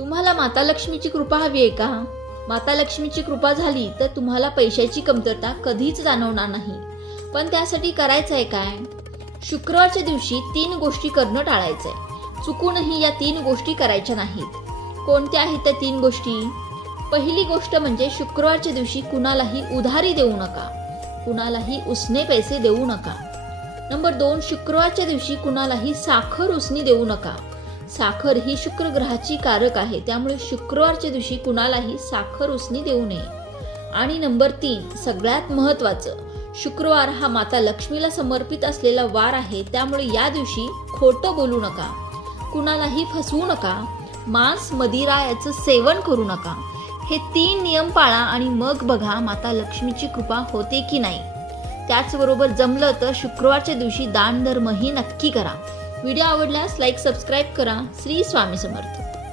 तुम्हाला माता लक्ष्मीची कृपा हवी आहे का? माता लक्ष्मीची कृपा झाली तर तुम्हाला पैशाची कमतरता कधीच जाणवणार नाही. पण त्यासाठी करायचं आहे काय? शुक्रवारच्या दिवशी तीन गोष्टी करणं टाळायचं आहे चुकूनही या तीन गोष्टी करायच्या नाहीत. कोणत्या आहेत त्या तीन गोष्टी? पहिली गोष्ट म्हणजे शुक्रवारच्या दिवशी कुणालाही उधारी देऊ नका. कुणालाही उसने पैसे देऊ नका. नंबर दोन शुक्रवारच्या दिवशी कुणालाही साखर उसनी देऊ नका. साखर ही शुक्र ग्रहाची कारक आहे. त्यामुळे शुक्रवारच्या दिवशी कुणालाही साखर उसनी देऊ नये. आणि नंबर तीन सगळ्यात महत्त्वाचं शुक्रवार हा माता लक्ष्मीला समर्पित असलेला वार आहे. त्यामुळे या दिवशी खोटं बोलू नका. कुणालाही फसवू नका. मांस मदिरा याचं सेवन करू नका. हे तीन नियम पाळा आणि मग बघा माता लक्ष्मीची कृपा होते की नाही. त्याचबरोबर जमलं तर शुक्रवारच्या दिवशी दान धर्मही नक्की करा. व्हिडिओ आवडल्यास लाईक सबस्क्राईब करा. श्री स्वामी समर्थ.